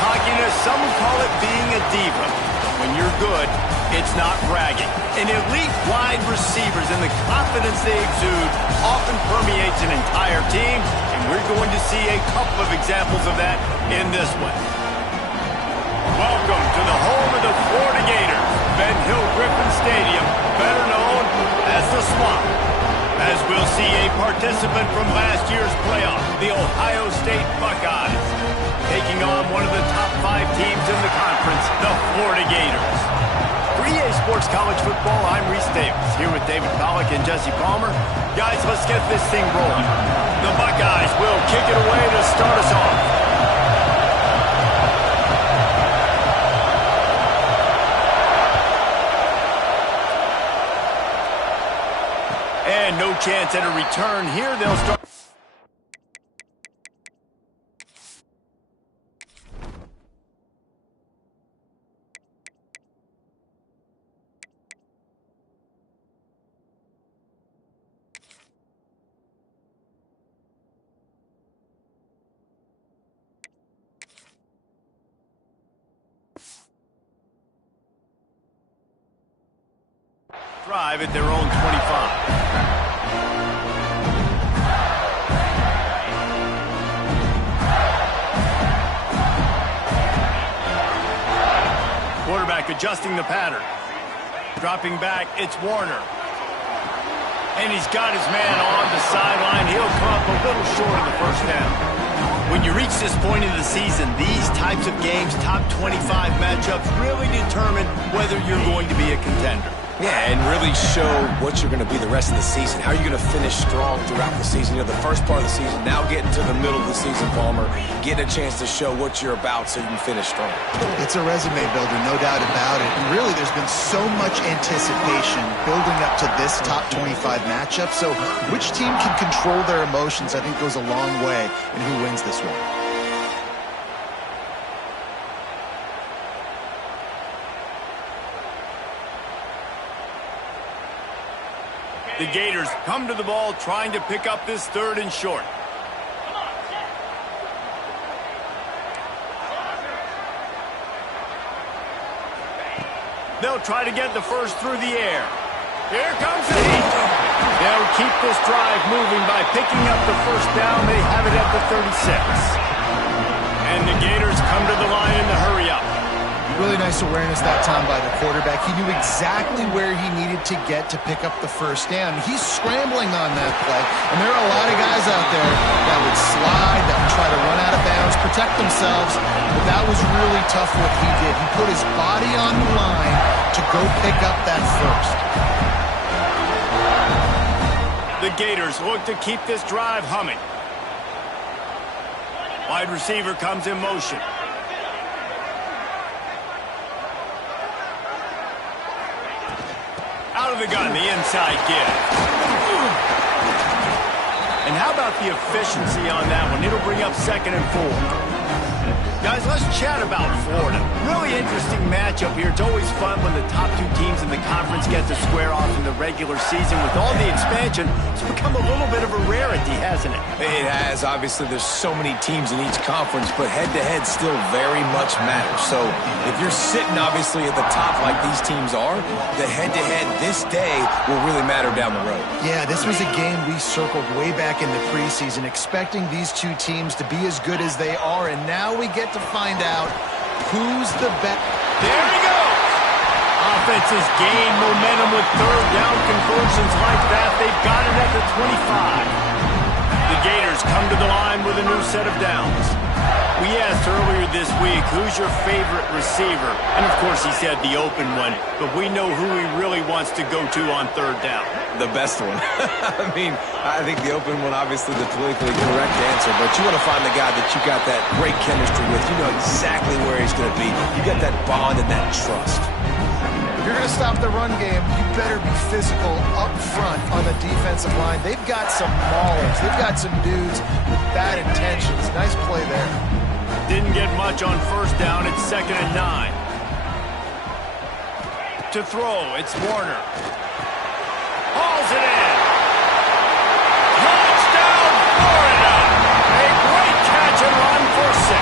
cockiness, some would call it being a diva. But when you're good, it's not bragging. And elite wide receivers and the confidence they exude often permeates an entire team, and we're going to see a couple of examples of that in this one. Welcome to the home of the Florida Gators, Ben Hill Griffin Stadium, better known as the Swamp. As we'll see a participant from last year's playoff, the Ohio State Buckeyes, taking on one of the top 5 teams in the conference, the Florida Gators. For EA Sports College Football, I'm Reese Davis, here with David Pollack and Jesse Palmer. Guys, let's get this thing rolling. The Buckeyes will kick it away to start us off. And no chance at a return here. They'll start. Drive at their own 25. Quarterback adjusting the pattern. Dropping back, it's Warner. And he's got his man on the sideline. He'll come up a little short of the first down. When you reach this point in the season, these types of games, top 25 matchups, really determine whether you're going to be a contender. Yeah, and really show what you're going to be the rest of the season. How are you going to finish strong throughout the season? You know, the first part of the season, now getting to the middle of the season, Palmer, getting a chance to show what you're about so you can finish strong. It's a resume builder, no doubt about it. And really, there's been so much anticipation building up to this top 25 matchup. So which team can control their emotions, I think, goes a long way in who wins this one. The Gators come to the ball trying to pick up this 3rd and short. They'll try to get the first through the air. Here comes the heat. They'll keep this drive moving by picking up the first down. They have it at the 36. And the Gators come to the line in the hurry up. Really nice awareness that time by the quarterback. He knew exactly where he needed to get to pick up the first down. He's scrambling on that play, and there are a lot of guys out there that would slide, that would try to run out of bounds, protect themselves, but that was really tough what he did. He put his body on the line to go pick up that first. The Gators look to keep this drive humming. Wide receiver comes in motion. Out of the gun, the inside give. And how about the efficiency on that one? It'll bring up 2nd and 4. Guys, let's chat about Florida. Really interesting matchup here. It's always fun when the top 2 teams in the conference get to square off in the regular season. With all the expansion, it's become a little bit of a rarity, hasn't it? It has. Obviously, there's so many teams in each conference, but head-to-head still very much matters. So if you're sitting, obviously, at the top like these teams are, the head-to-head this day will really matter down the road. Yeah, this was a game we circled way back in the preseason, expecting these 2 teams to be as good as they are, and now we get to find out who's the best. There he goes! Offenses gain momentum with 3rd down conversions like that. They've got it at the 25. The Gators come to the line with a new set of downs. We asked earlier this week, who's your favorite receiver? And of course he said the open one, but we know who he really wants to go to on 3rd down. The best one. I mean, I think the open one, obviously the politically correct answer, but you want to find the guy that you got that great chemistry with. You know exactly where he's going to be. You got that bond and that trust. If you're going to stop the run game, you better be physical up front on the defensive line. They've got some maulers. They've got some dudes with bad intentions. Nice play there. Didn't get much on 1st down. It's 2nd and 9. To throw, it's Warner. Hauls it in. Touchdown, Florida! A great catch and run for 6.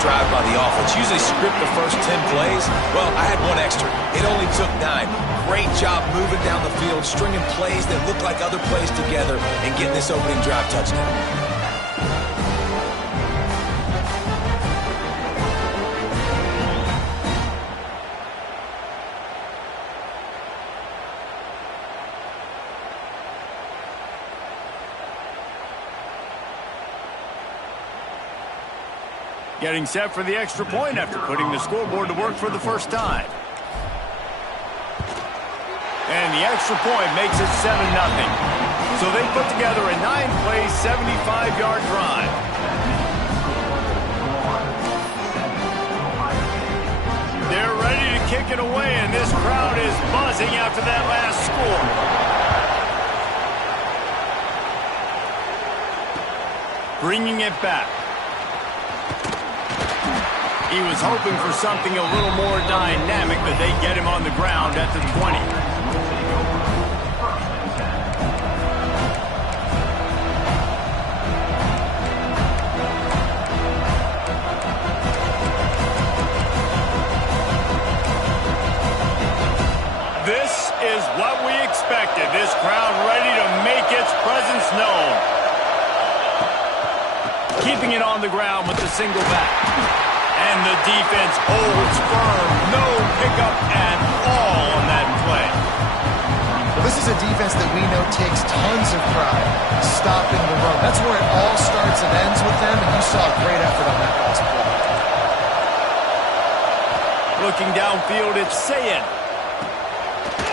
drive by the offense. Usually script the first 10 plays. Well, I had one extra. It only took 9. Great job moving down the field, stringing plays that look like other plays together, and getting this opening drive touchdown. Getting set for the extra point after putting the scoreboard to work for the first time. And the extra point makes it 7-0. So they put together a 9-play, 75-yard drive. They're ready to kick it away, and this crowd is buzzing after that last score. Bringing it back. He was hoping for something a little more dynamic, but they get him on the ground at the 20. This is what we expected. This crowd ready to make its presence known. Keeping it on the ground with the single back. And the defense holds firm. No pickup at all on that play. Well, this is a defense that we know takes tons of pride stopping the run. That's where it all starts and ends with them, and you saw a great effort on that last play. Looking downfield, it's Sayin.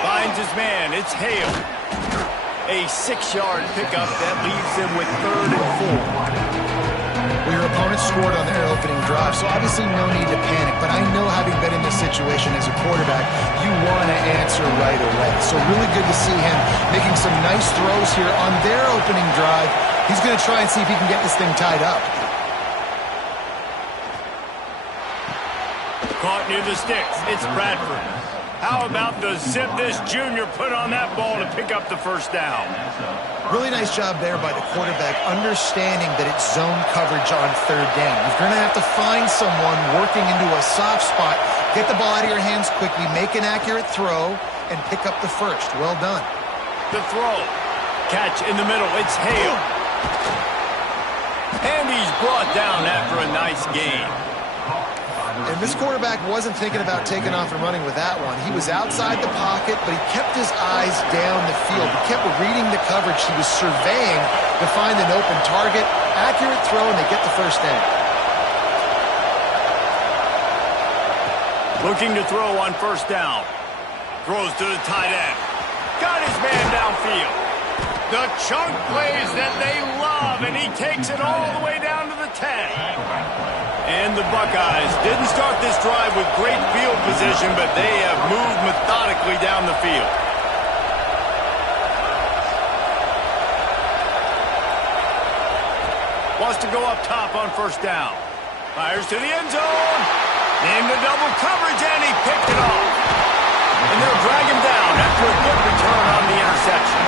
Finds his man. It's Hale. A 6-yard pickup that leaves him with 3rd and 4. Well, your opponent scored on their opening drive, so obviously no need to panic. But I know, having been in this situation as a quarterback, you want to answer right away. So really good to see him making some nice throws here on their opening drive. He's going to try and see if he can get this thing tied up. Caught near the sticks. It's Bradford. How about the zip this junior put on that ball to pick up the first down? Really nice job there by the quarterback, understanding that it's zone coverage on 3rd down. You're going to have to find someone working into a soft spot, get the ball out of your hands quickly, make an accurate throw, and pick up the first. Well done. The throw. Catch in the middle. It's Hale. And he's brought down after a nice gain. And this quarterback wasn't thinking about taking off and running with that one. He was outside the pocket, but he kept his eyes down the field. He kept reading the coverage. He was surveying to find an open target. Accurate throw, and they get the first down. Looking to throw on 1st down. Throws to the tight end. Got his man downfield. The chunk plays that they love, and he takes it all the way down to the 10. And the Buckeyes didn't start this drive with great field position, but they have moved methodically down the field. Wants to go up top on 1st down. Fires to the end zone. In the double coverage, and he picked it off. And they'll drag him down after a good return on the interception.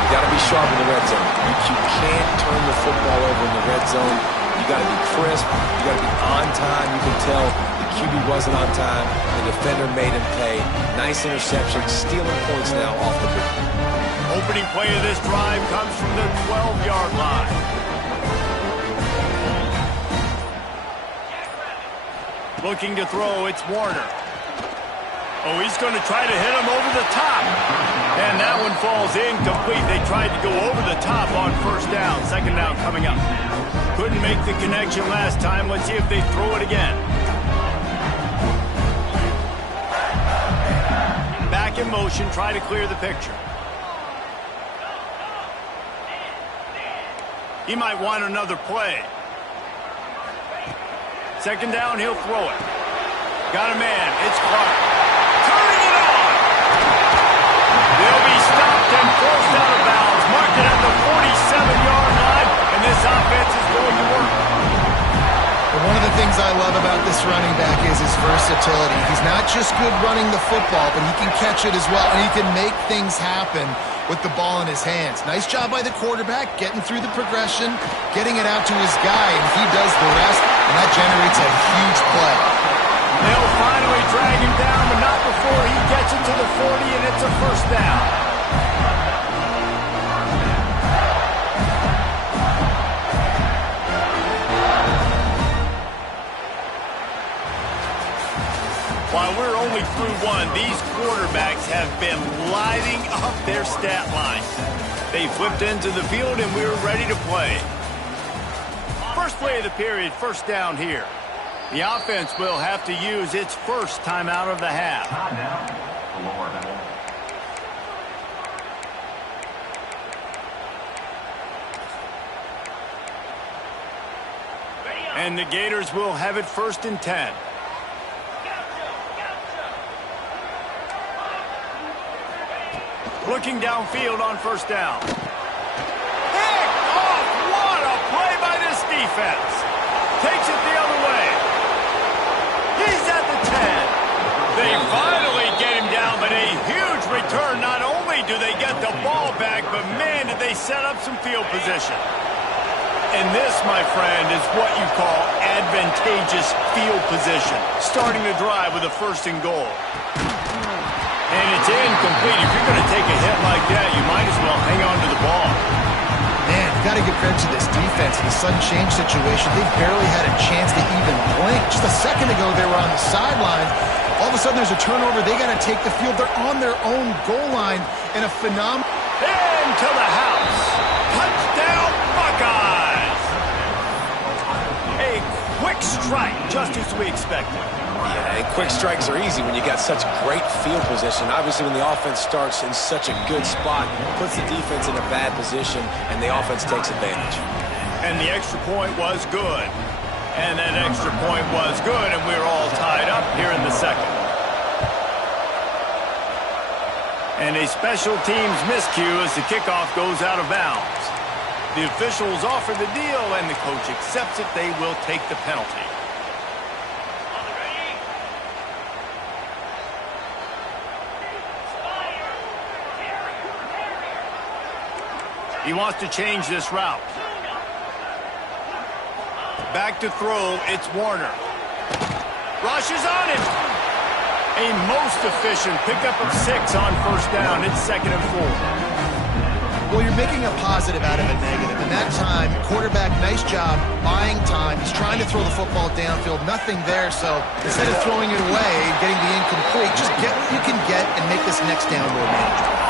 You got to be sharp in the red zone. You can't turn the football over in the red zone. You got to be crisp. You got to be on time. You can tell the QB wasn't on time. The defender made him pay. Nice interception, stealing points now off the board. Opening play of this drive comes from the 12-yard line. Looking to throw, it's Warner. Oh, he's going to try to hit him over the top. And that one falls incomplete. They tried to go over the top on 1st down. 2nd down coming up. Couldn't make the connection last time. Let's see if they throw it again. Back in motion, try to clear the picture. He might want another play. 2nd down, he'll throw it. Got a man. It's Clark. Turning it on. They'll be stopped and forced out of bounds. Marked it at the 47-yard line, and this offense is going to work. But one of the things I love about this running back is his versatility. He's not just good running the football, but he can catch it as well, and he can make things happen with the ball in his hands. Nice job by the quarterback, getting through the progression, getting it out to his guy, and he does the rest, and that generates a huge play. They'll finally drag him down, but not before he gets it to the 40, and it's a first down. While we're only through one, these quarterbacks have been lighting up their stat line. They flipped into the field, and we're ready to play. First play of the period, first down here. The offense will have to use its first timeout of the half. And the Gators will have it first and 10. Looking downfield on first down. Pick off! What a play by this defense. Takes it the other way. He's at the 10. They finally get him down, but a huge return. Not only do they get the ball back, but man, did they set up some field position. And this, my friend, is what you call advantageous field position. Starting the drive with a first and goal. And it's incomplete. If you're going to take a hit like that, you might as well hang on to the ball. Man, you got to give credit to this defense. In the sudden change situation, they barely had a chance to even blink. Just a second ago, they were on the sideline. All of a sudden, there's a turnover. They got to take the field. They're on their own goal line in a phenomenal... Into the house. Touchdown, Buckeyes. A quick strike, just as we expected. Yeah, and quick strikes are easy when you got such great field position. Obviously, when the offense starts in such a good spot, puts the defense in a bad position, and the offense takes advantage. And the extra point was good. And that extra point was good, and we're all tied up here in the second. And a special teams miscue as the kickoff goes out of bounds. The officials offer the deal, and the coach accepts it. They will take the penalty. He wants to change this route. Back to throw, it's Warner. Rushes on him. A most efficient pickup of 6 on first down. It's 2nd and 4. Well, you're making a positive out of a negative. And that time, quarterback, nice job, buying time. He's trying to throw the football downfield. Nothing there, so instead of throwing it away, getting the incomplete, just get what you can get and make this next down more manageable.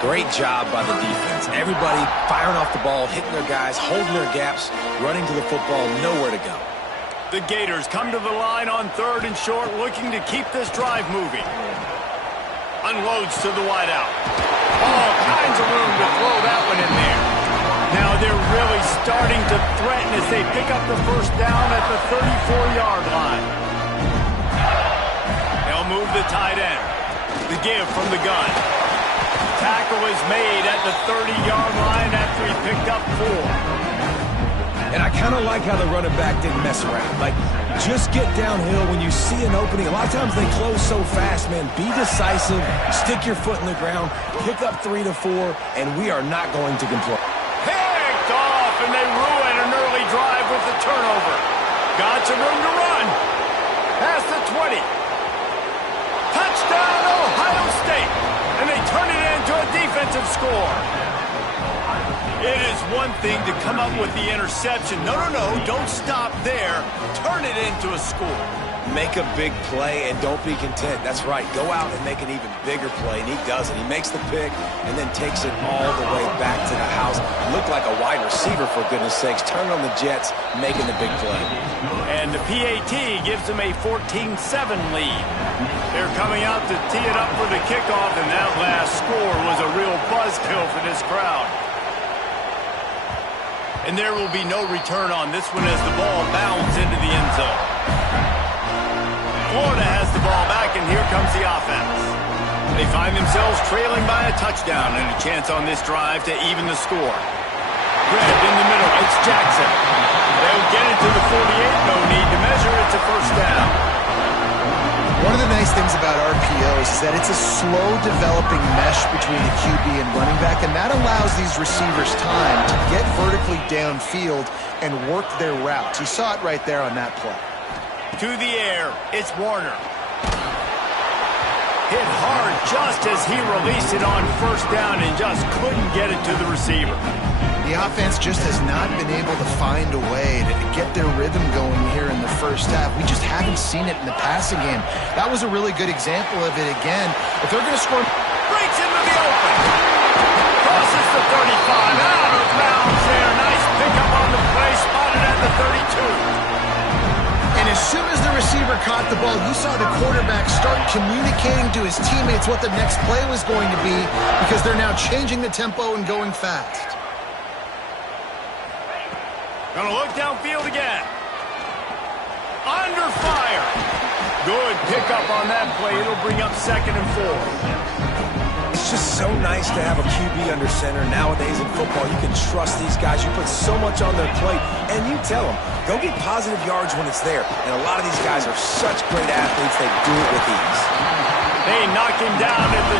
Great job by the defense. Everybody firing off the ball, hitting their guys, holding their gaps, running to the football, nowhere to go. The Gators come to the line on 3rd and short, looking to keep this drive moving. Unloads to the wideout. All kinds of room to throw that one in there. Now they're really starting to threaten as they pick up the first down at the 34-yard line. They'll move the tight end. The give from the gun. Tackle is made at the 30-yard line after he picked up 4. And I kind of like how the running back didn't mess around. Like, just get downhill when you see an opening. A lot of times they close so fast, man. Be decisive, stick your foot in the ground, pick up 3 to 4, and we are not going to complain. Picked off, and they ruin an early drive with the turnover. Got some room to run. Past the 20. Touchdown, Ohio State. And they turn it into a defensive score. It is one thing to come up with the interception. No, don't stop there. Turn it into a score. Make a big play and don't be content. That's right. Go out and make an even bigger play, and he does it. He makes the pick and then takes it all the way back to the house. Looked like a wide receiver, for goodness sakes. Turn on the Jets, making the big play. And the PAT gives them a 14-7 lead. They're coming out to tee it up for the kickoff, and that last score was a real buzzkill for this crowd. And there will be no return on this one as the ball bounds into the end zone. Florida has the ball back, and here comes the offense. They find themselves trailing by a touchdown and a chance on this drive to even the score. Grabbed in the middle, it's Jackson. They'll get it to the 48, no need to measure, it's a first down. One of the nice things about RPOs is that it's a slow developing mesh between the QB and running these receivers time to get vertically downfield and work their routes. You saw it right there on that play. To the air, it's Warner. Hit hard just as he released it on first down and just couldn't get it to the receiver. The offense just has not been able to find a way to get their rhythm going here in the first half. We just haven't seen it in the passing game. That was a really good example of it again. If they're going to score... Breaks into the open. Crosses the 35. Out of bounds there. Nice pickup on the play. Spotted at the 32. And as soon as the receiver caught the ball, you saw the quarterback start communicating to his teammates what the next play was going to be because they're now changing the tempo and going fast. Gonna look downfield again. Under fire. Good pickup on that play. It'll bring up 2nd and 4. It's just so nice to have a QB under center. Nowadays in football, you can trust these guys. You put so much on their plate, and you tell them, go get positive yards when it's there. And a lot of these guys are such great athletes, they do it with ease. They knock him down at the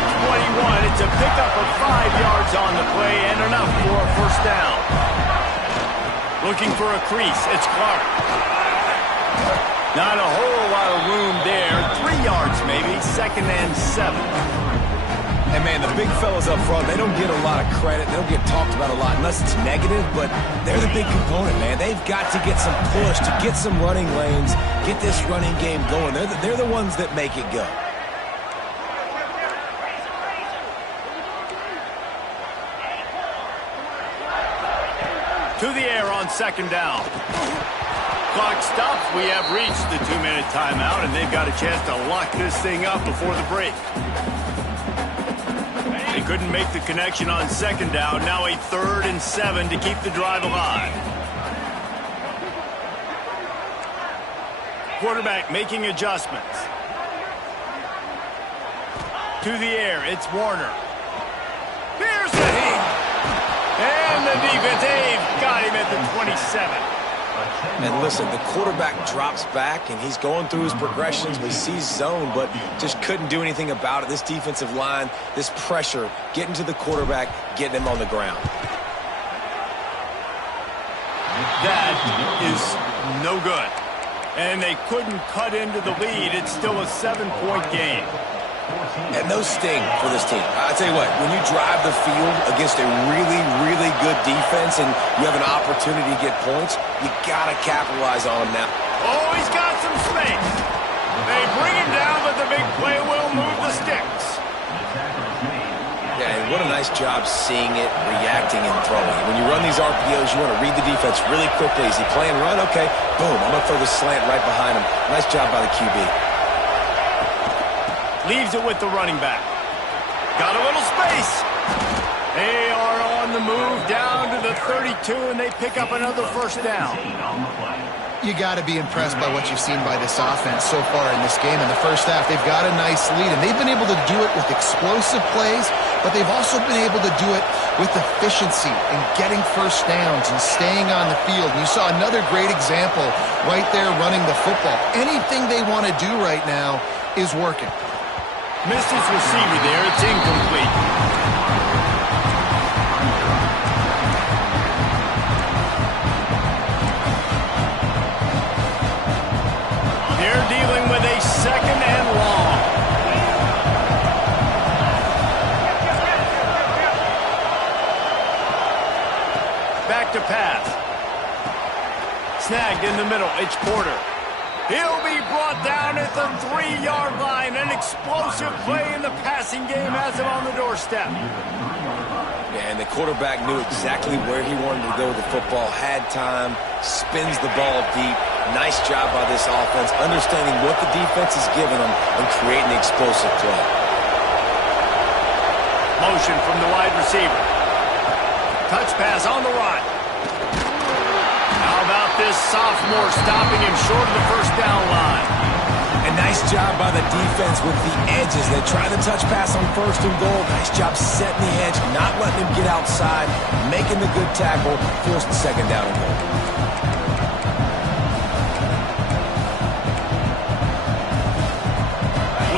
21. It's a pickup of 5 yards on the play and enough for a first down. Looking for a crease. It's Clark. Not a whole lot of room there. 3 yards maybe. 2nd and 7. And, man, the big fellas up front, they don't get a lot of credit. They don't get talked about a lot unless it's negative, but they're the big component, man. They've got to get some push, to get some running lanes, get this running game going. They're the ones that make it go. To the air on 2nd down. Clock stops. We have reached the 2-minute timeout, and they've got a chance to lock this thing up before the break. They couldn't make the connection on 2nd down. Now a 3rd and 7 to keep the drive alive. Quarterback making adjustments. To the air, it's Warner. Here's the heat. And the defense, they've got him at the 27. And listen, the quarterback drops back, and he's going through his progressions. We see zone, but just couldn't do anything about it. This defensive line, this pressure, getting to the quarterback, getting him on the ground. That is no good. And they couldn't cut into the lead. It's still a 7-point game. And those sting for this team. I tell you what, when you drive the field against a really, really good defense and you have an opportunity to get points, you got to capitalize on them now. Oh, he's got some space. They bring him down, but the big play will move the sticks. Yeah, and what a nice job seeing it, reacting, and throwing. When you run these RPOs, you want to read the defense really quickly. Is he playing run? Okay, boom, I'm going to throw the slant right behind him. Nice job by the QB. Leaves it with the running back. Got a little space. They are on the move down to the 32, and they pick up another first down. You got to be impressed by what you've seen by this offense so far in this game. In the first half, they've got a nice lead, and they've been able to do it with explosive plays, but they've also been able to do it with efficiency and getting first downs and staying on the field. You saw another great example right there running the football. Anything they want to do right now is working. Missed his receiver there. It's incomplete. They're dealing with a 2nd and long. Back to pass. Snagged in the middle. It's Porter. He'll be brought down at the 3-yard line. An explosive play in the passing game has him on the doorstep. Yeah, and the quarterback knew exactly where he wanted to go with the football, had time, spins the ball deep. Nice job by this offense, understanding what the defense is giving them and creating the explosive play. Motion from the wide receiver. Touch pass on the run. How about this sophomore stopping him short of the first down line? And nice job by the defense with the edges. They try the touch pass on 1st and goal. Nice job setting the edge, not letting him get outside, making the good tackle, forced the 2nd down and goal.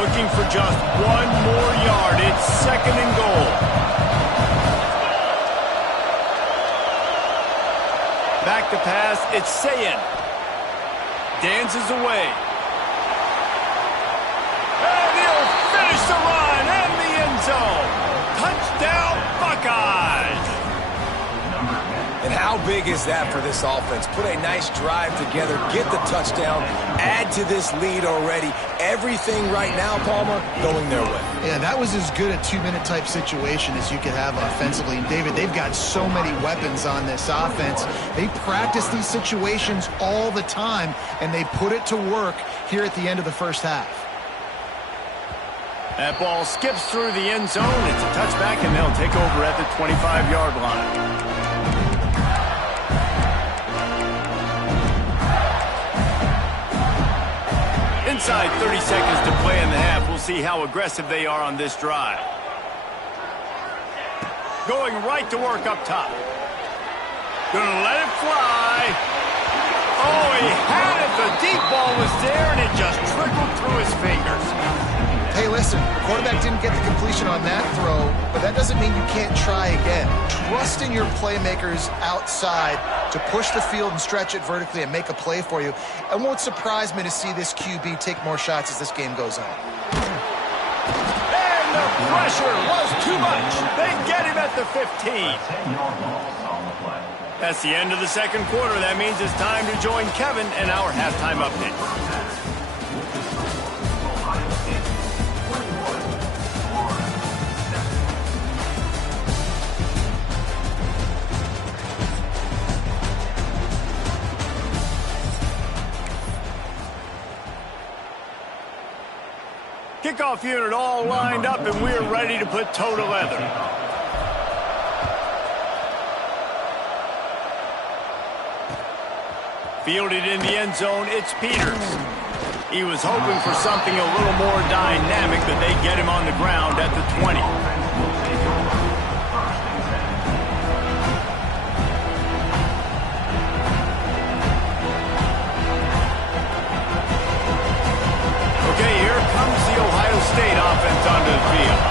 Looking for just 1 more yard. It's 2nd and goal. to pass. It's Sayin. Dances away. And he'll finish the run in the end zone. Touchdown, Buckeyes! And how big is that for this offense? Put a nice drive together, get the touchdown, add to this lead already. Everything right now, Palmer, going their way. Yeah, that was as good a two-minute type situation as you could have offensively. And David, they've got so many weapons on this offense. They practice these situations all the time, and they put it to work here at the end of the first half. That ball skips through the end zone. It's a touchback, and they'll take over at the 25-yard line. Inside 30 seconds to play in the half. We'll see how aggressive they are on this drive. Going right to work up top. Gonna let it fly. Oh, he had it. The deep ball was there, and it just trickled through his fingers. Hey, listen, the quarterback didn't get the completion on that throw, but that doesn't mean you can't try again. Trust in your playmakers outside to push the field and stretch it vertically and make a play for you. It won't surprise me to see this QB take more shots as this game goes on. And the pressure was too much. They get him at the 15. That's the end of the second quarter. That means it's time to join Kevin and our halftime update. Kickoff unit all lined up, and we're ready to put toe to leather. Fielded in the end zone, it's Peters. He was hoping for something a little more dynamic, but they get him on the ground at the 20. Okay, here comes the Ohio State offense onto the field.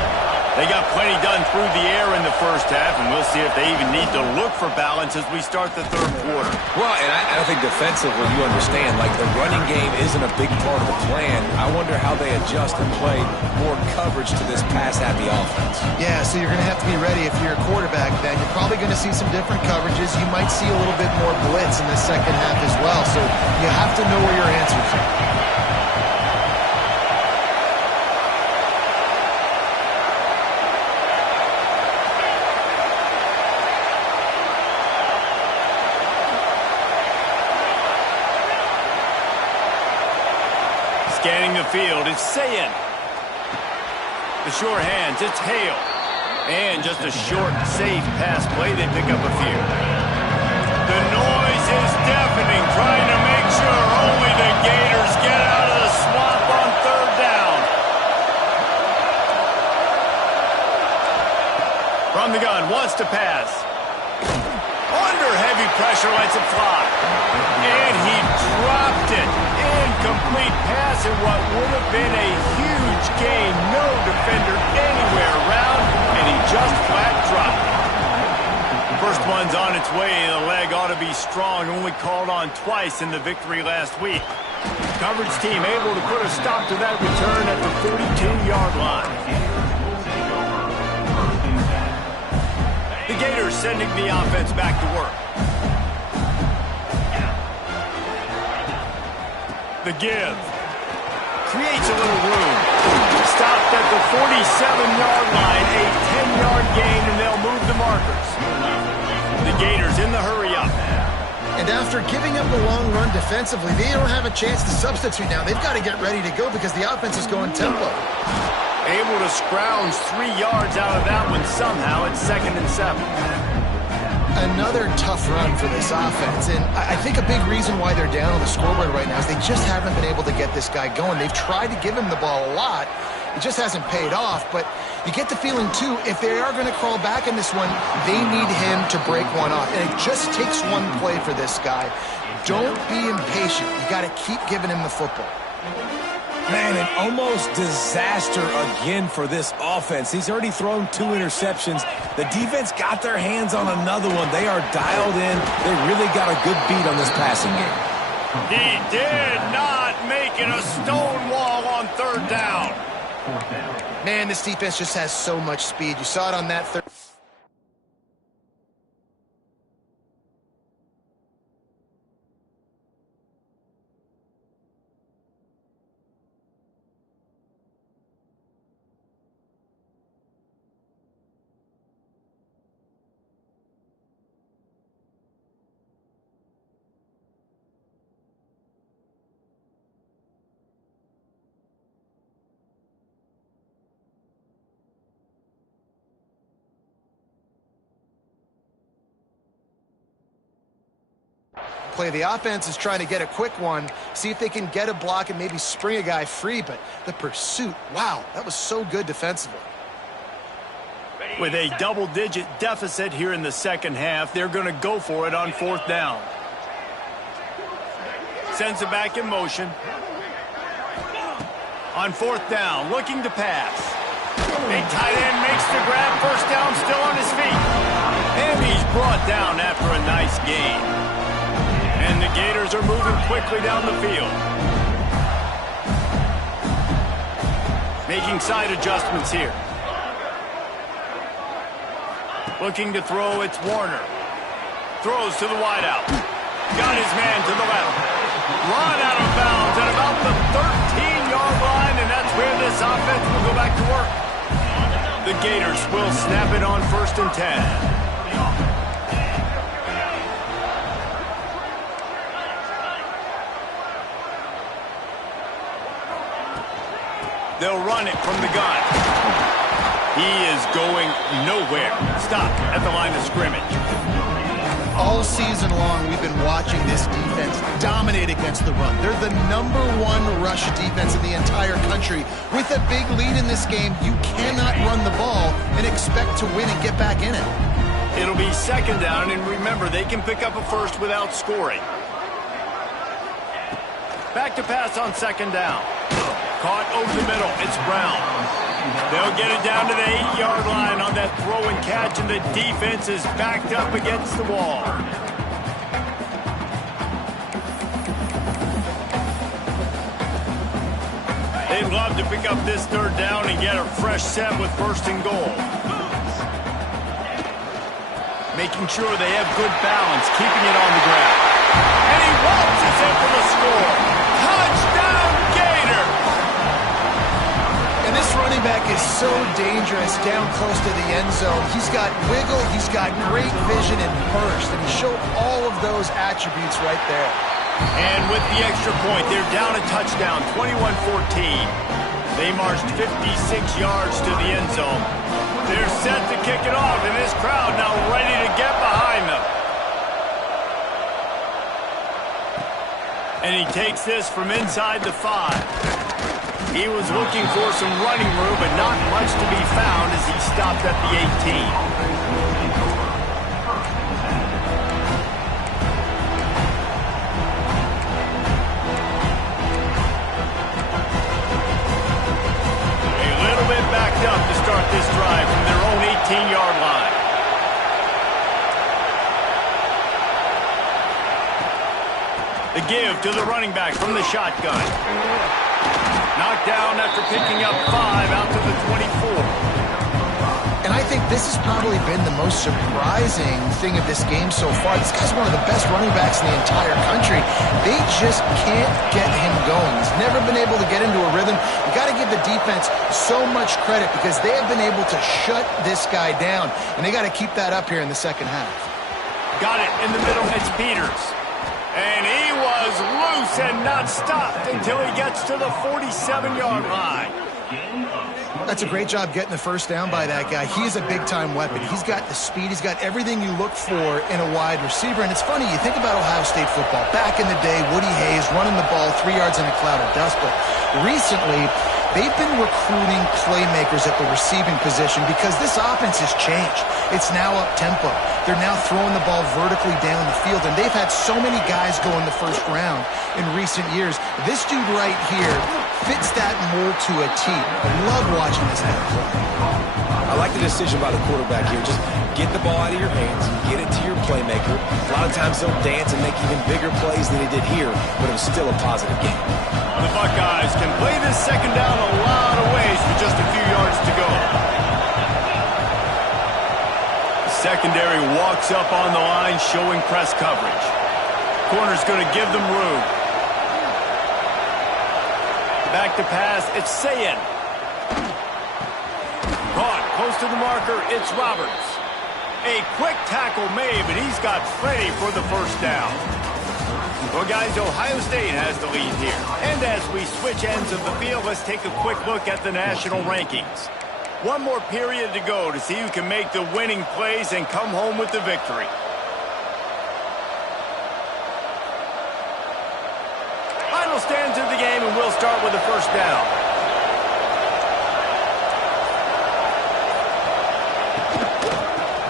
They got plenty done through the air in the first half, and we'll see if they even need to look for balance as we start the third quarter. Well, and I think defensively, you understand, like the running game isn't a big part of the plan. I wonder how they adjust and play more coverage to this pass-happy offense. Yeah, so you're going to have to be ready if you're a quarterback then. You're probably going to see some different coverages. You might see a little bit more blitz in the second half as well, so you have to know where your answers are. Scanning the field, it's Sayin. The short hands, it's Hale. And just a short, safe pass play, they pick up a few. The noise is deafening, trying to make sure only the Gators get out of the swamp on third down. From the gun, wants to pass. Under heavy pressure, lets it fly. And he dropped it. Incomplete pass in what would have been a huge gain. No defender anywhere around, and he just flat dropped it. First one's on its way. The leg ought to be strong. Only called on twice in the victory last week. Coverage team able to put a stop to that return at the 42-yard line. The Gators sending the offense back to work. The give. Creates a little room. Stopped at the 47-yard line. A 10-yard gain, and they'll move the markers. The Gators in the hurry up. And after giving up the long run defensively, they don't have a chance to substitute now. They've got to get ready to go because the offense is going tempo. Able to scrounge 3 yards out of that one somehow. It's 2nd and 7. Another tough run for this offense, and I think a big reason why they're down on the scoreboard right now is they just haven't been able to get this guy going. They've tried to give him the ball a lot. It just hasn't paid off, but you get the feeling, too, if they are going to crawl back in this one, they need him to break one off, and it just takes one play for this guy. Don't be impatient. You got to keep giving him the football. Man, an almost disaster again for this offense. He's already thrown 2 interceptions. The defense got their hands on another one. They are dialed in. They really got a good beat on this passing game. He did not make it a stone wall on third down. Man, this defense just has so much speed. You saw it on that third. Play. The offense is trying to get a quick one, see if they can get a block and maybe spring a guy free, but the pursuit, wow, that was so good defensively. With a double-digit deficit here in the second half, they're going to go for it on fourth down. Sends it back in motion. On fourth down, looking to pass. A tight end makes the grab, first down, still on his feet. And he's brought down after a nice gain. And the Gators are moving quickly down the field. Making side adjustments here. Looking to throw, it's Warner. Throws to the wideout. Got his man to the left. Run out of bounds at about the 13-yard line, and that's where this offense will go back to work. The Gators will snap it on 1st and 10. They'll run it from the gun. He is going nowhere. Stop at the line of scrimmage. All season long, we've been watching this defense dominate against the run. They're the #1 rush defense in the entire country. With a big lead in this game, you cannot run the ball and expect to win and get back in it. It'll be second down, and remember, they can pick up a first without scoring. Back to pass on second down. Caught over the middle. It's Brown. They'll get it down to the 8-yard line on that throw and catch, and the defense is backed up against the wall. They'd love to pick up this third down and get a fresh set with 1st and goal. Making sure they have good balance, keeping it on the ground. And he waltzes in for the score. Touchdown, Gator! And this running back is so dangerous down close to the end zone. He's got wiggle, he's got great vision and burst, and he showed all of those attributes right there. And with the extra point, they're down a touchdown, 21-14. They marched 56 yards to the end zone. They're set to kick it off, and this crowd now ready to get behind them. And he takes this from inside the 5. He was looking for some running room, but not much to be found as he stopped at the 18. Backed up to start this drive from their own 18-yard line. The give to the running back from the shotgun. Knocked down after picking up 5 out to the 24. And I think this has probably been the most surprising thing of this game so far. This guy's one of the best running backs in the entire country. They just can't get him going. He's never been able to get into a rhythm. You got to give the defense so much credit because they have been able to shut this guy down. And they got to keep that up here in the second half. Got it in the middle. It's Peters. And he was loose and not stopped until he gets to the 47-yard line. That's a great job getting the first down by that guy. He's a big-time weapon. He's got the speed. He's got everything you look for in a wide receiver. And it's funny, you think about Ohio State football. Back in the day, Woody Hayes running the ball 3 yards in a cloud of dust. But recently, they've been recruiting playmakers at the receiving position because this offense has changed. It's now up-tempo. They're now throwing the ball vertically down the field. And they've had so many guys go in the first round in recent years. This dude right here fits that mold to a T. I love watching this head play. I like the decision by the quarterback here. Just get the ball out of your hands, get it to your playmaker. A lot of times he'll dance and make even bigger plays than he did here, but it was still a positive game. The Buckeyes can play this second down a lot of ways with just a few yards to go. The secondary walks up on the line, showing press coverage. Corner's going to give them room. Back to pass, it's Sayin. Caught, close to the marker, it's Roberts. A quick tackle made, but he's got plenty for the first down. Well, guys, Ohio State has the lead here. And as we switch ends of the field, let's take a quick look at the national rankings. One more period to go to see who can make the winning plays and come home with the victory. Final stands of the game, and we'll start with the first down.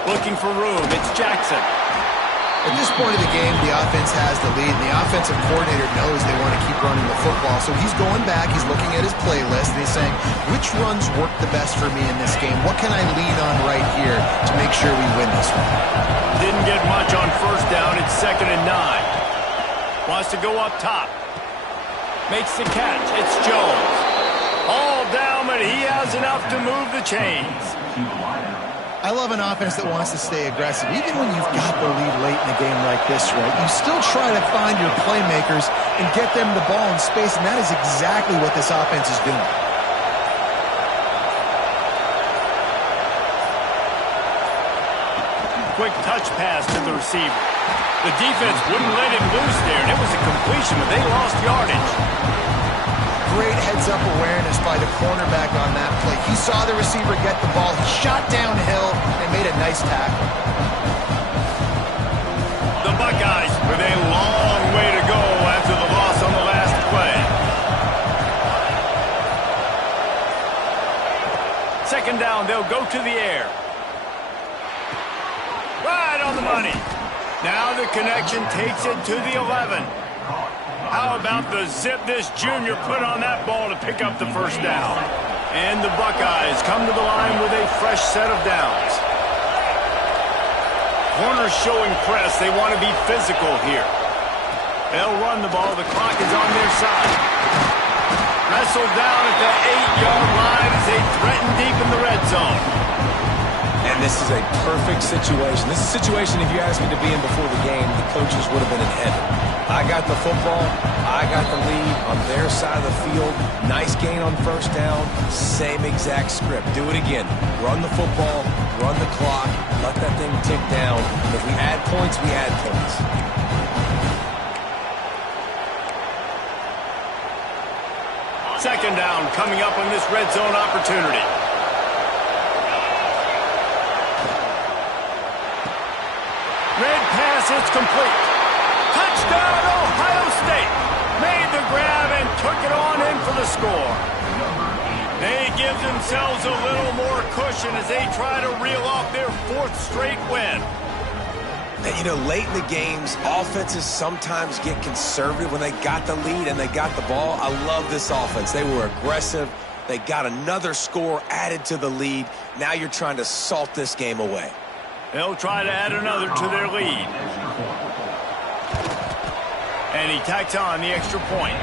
Looking for room, it's Jackson. At this point of the game, the offense has the lead, and the offensive coordinator knows they want to keep running the football. So he's going back, he's looking at his playlist, and he's saying, which runs work the best for me in this game? What can I lean on right here to make sure we win this one? Didn't get much on first down, it's 2nd and 9. Wants to go up top. Makes the catch, it's Jones. All down, but he has enough to move the chains. I love an offense that wants to stay aggressive. Even when you've got the lead late in a game like this, right, you still try to find your playmakers and get them the ball in space, and that is exactly what this offense is doing. Quick touch pass to the receiver. The defense wouldn't let him loose there, and it was a completion, but they lost yardage. Great heads-up awareness by the cornerback on that play. He saw the receiver get the ball. He shot downhill and made a nice tackle. The Buckeyes with a long way to go after the loss on the last play. Second down, they'll go to the air. Right on the money. Now the connection takes it to the 11. How about the zip this junior put on that ball to pick up the first down? And the Buckeyes come to the line with a fresh set of downs. Corners showing press. They want to be physical here. They'll run the ball. The clock is on their side. Wrestled down at the 8-yard line as they threaten deep in the red zone. And this is a perfect situation. This is a situation, if you asked me to be in before the game, the coaches would have been in heaven. I got the football. I got the lead on their side of the field. Nice gain on first down. Same exact script. Do it again. Run the football. Run the clock. Let that thing tick down. If we add points, we add points. Second down coming up on this red zone opportunity. Red pass, it's complete. Touchdown, Ohio State. Made the grab and took it on in for the score. They give themselves a little more cushion as they try to reel off their 4th straight win. And, you know, late in the games, offenses sometimes get conservative when they got the lead and they got the ball. I love this offense. They were aggressive. They got another score added to the lead. Now you're trying to salt this game away. They'll try to add another to their lead. And he tacks on the extra point.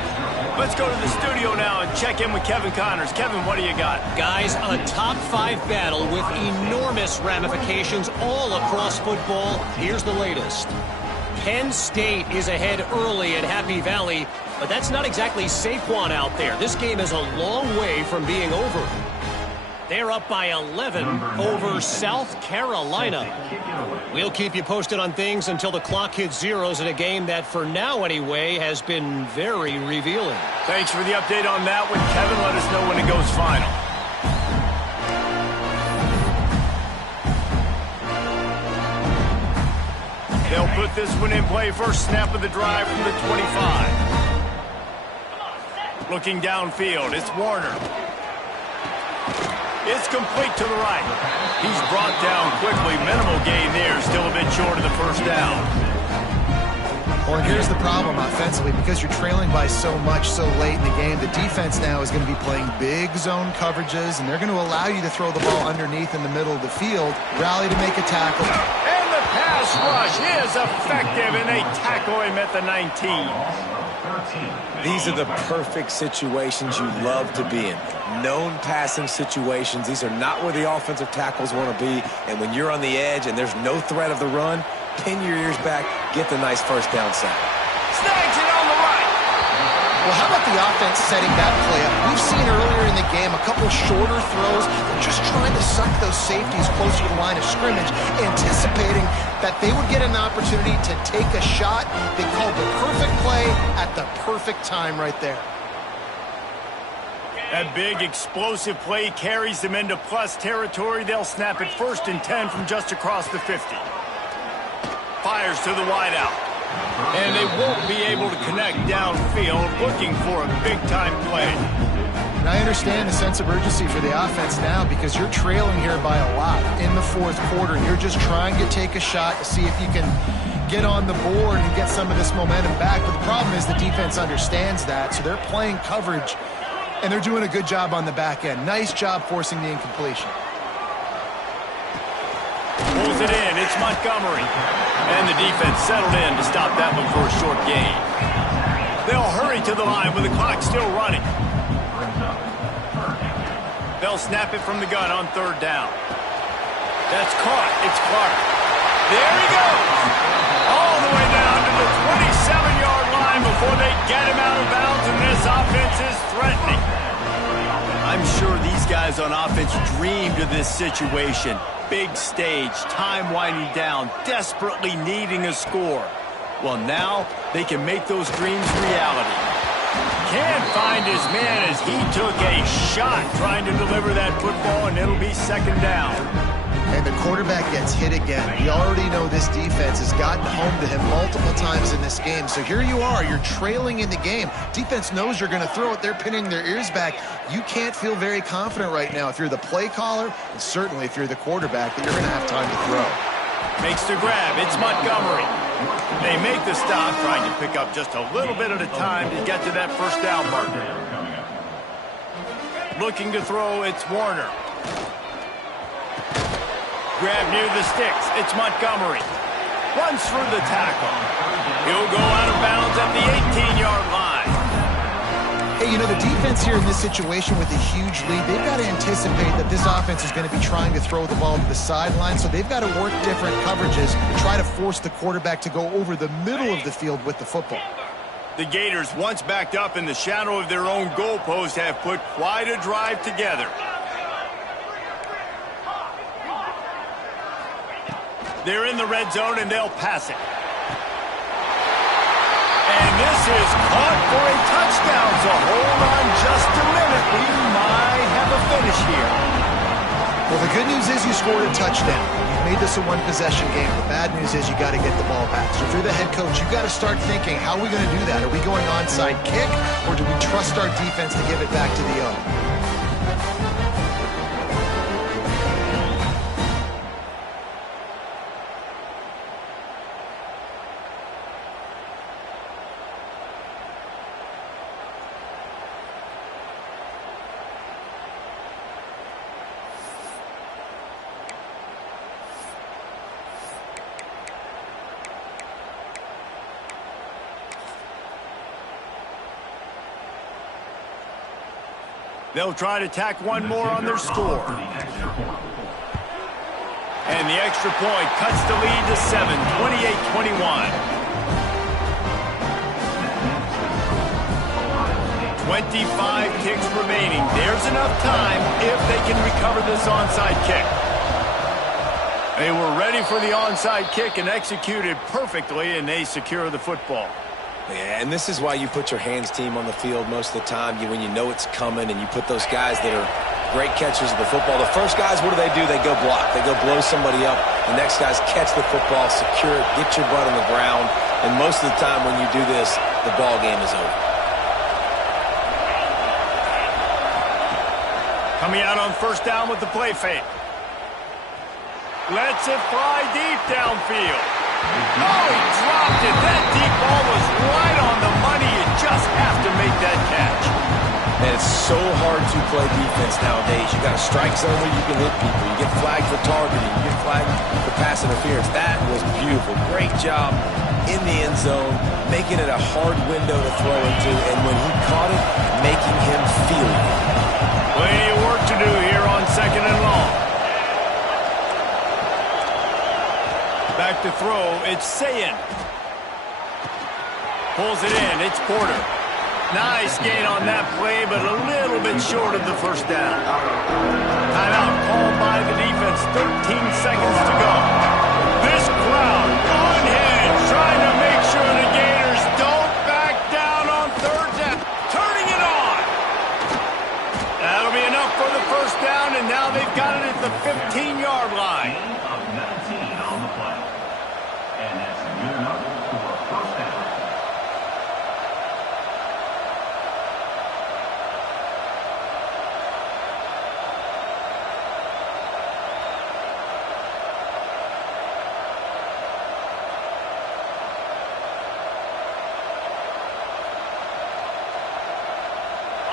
Let's go to the studio now and check in with Kevin Connors. Kevin, what do you got? Guys, a top 5 battle with enormous ramifications all across football. Here's the latest. Penn State is ahead early at Happy Valley, but that's not exactly Saquon out there. This game is a long way from being over. They're up by 11 over South Carolina. We'll keep you posted on things until the clock hits zeros in a game that, for now anyway, has been very revealing. Thanks for the update on that one, Kevin. Let us know when it goes final. They'll put this one in play. First snap of the drive from the 25. Looking downfield, it's Warner. It's complete to the right. He's brought down quickly. Minimal gain there. Still a bit short of the first down. Well, and here's the problem offensively. Because you're trailing by so much so late in the game, the defense now is going to be playing big zone coverages, and they're going to allow you to throw the ball underneath in the middle of the field, rally to make a tackle. And the pass rush is effective, and they tackle him at the 19. These are the perfect situations you love to be in. Known passing situations. These are not where the offensive tackles want to be. And when you're on the edge and there's no threat of the run, pin your ears back, get the nice first down sack. Snags it on the right. Well, how about the offense setting that play up? We've seen earlier in the game a couple shorter throws, just trying to suck those safeties closer to the line of scrimmage, anticipating that they would get an opportunity to take a shot. They called the perfect play at the perfect time right there. That big explosive play carries them into plus territory. They'll snap it 1st and 10 from just across the 50. Fires to the wideout. And they won't be able to connect downfield, looking for a big-time play. And I understand the sense of urgency for the offense now because you're trailing here by a lot in the 4th quarter, and you're just trying to take a shot to see if you can get on the board and get some of this momentum back. But the problem is the defense understands that, so they're playing coverage, and they're doing a good job on the back end. Nice job forcing the incompletion. Pulls it in. It's Montgomery. And the defense settled in to stop that one for a short gain. They'll hurry to the line with the clock still running. They'll snap it from the gun on 3rd down. That's caught. It's Clark. There he goes. All the way down to the 27-yard line before they get him out of bounds, and this offense is threatening. I'm sure these guys on offense dreamed of this situation. Big stage, time winding down, desperately needing a score. Well, now they can make those dreams reality. Can't find his man as he took a shot trying to deliver that football, and it'll be 2nd down. And the quarterback gets hit again. We already know this defense has gotten home to him multiple times in this game. So here you are, you're trailing in the game. Defense knows you're going to throw it. They're pinning their ears back. You can't feel very confident right now if you're the play caller, and certainly if you're the quarterback, that you're going to have time to throw. Makes the grab. It's Montgomery. They make the stop, trying to pick up just a little bit at a time to get to that 1st down marker. Looking to throw, it's Warner. Grab near the sticks. It's Montgomery. Runs through the tackle. He'll go out of bounds at the 18-yard line. Hey, you know, the defense here in this situation with a huge lead, they've got to anticipate that this offense is going to be trying to throw the ball to the sideline, so they've got to work different coverages and try to force the quarterback to go over the middle of the field with the football. The Gators, once backed up in the shadow of their own goalpost, have put quite a drive together. They're in the red zone, and they'll pass it. And this is caught for a touchdown, so hold on just a minute. We might have a finish here. Well, the good news is you scored a touchdown. You've made this a one-possession game. The bad news is you got to get the ball back. So if you're the head coach, you've got to start thinking, how are we going to do that? Are we going onside kick, or do we trust our defense to give it back to the O? They'll try to tack one more on their score. And the extra point cuts the lead to 7, 28-21. 25 kicks remaining. There's enough time if they can recover this onside kick. They were ready for the onside kick and executed perfectly, and they secure the football. Yeah, and this is why you put your hands team on the field most of the time. When you know it's coming, and you put those guys that are great catchers of the football. The first guys, what do? They go block. They go blow somebody up. The next guys catch the football, secure it, get your butt on the ground. And most of the time when you do this, the ball game is over. Coming out on 1st down with the play fake. Lets it fly deep downfield. Oh, he dropped it. That deep ball was right on the money. You just have to make that catch. And it's so hard to play defense nowadays. You got a strike zone where you can hit people. You get flagged for targeting. You get flagged for pass interference. That was beautiful. Great job in the end zone, making it a hard window to throw into. And when he caught it, making him feel it. Plenty of work to do here on 2nd and long. Back to throw. It's Sayin. Pulls it in. It's Porter. Nice gain on that play, but a little bit short of the first down. Timeout called by the defense. 13 seconds to go. This crowd unhinged, trying to make sure the Gators don't back down on 3rd down. Turning it on. That'll be enough for the first down, and now they've got it at the 15-yard line.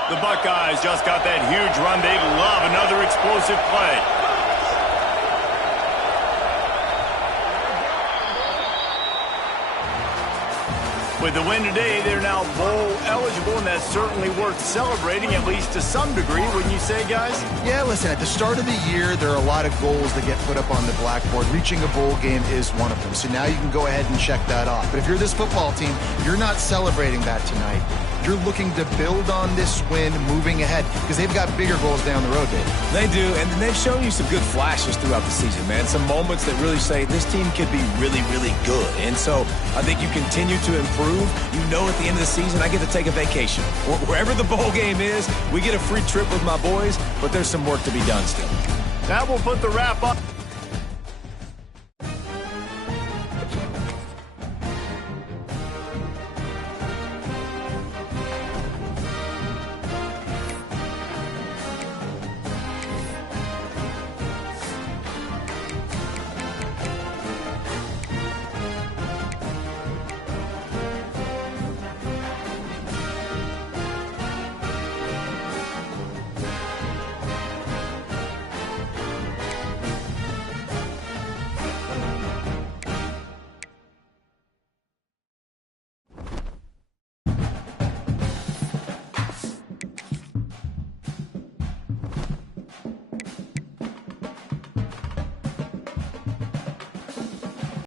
The Buckeyes just got that huge run. They love another explosive play. With the win today, they're now bowl eligible, and that's certainly worth celebrating, at least to some degree, wouldn't you say, guys? Yeah, listen, at the start of the year, there are a lot of goals that get put up on the blackboard. Reaching a bowl game is one of them. So now you can go ahead and check that off. But if you're this football team, you're not celebrating that tonight. You're looking to build on this win moving ahead because they've got bigger goals down the road, Dave. They do, and they've shown you some good flashes throughout the season, man. Some moments that really say this team could be really, really good. And so I think you continue to improve. You know at the end of the season, I get to take a vacation. Wherever the bowl game is, we get a free trip with my boys, but there's some work to be done still. That will put the wrap up.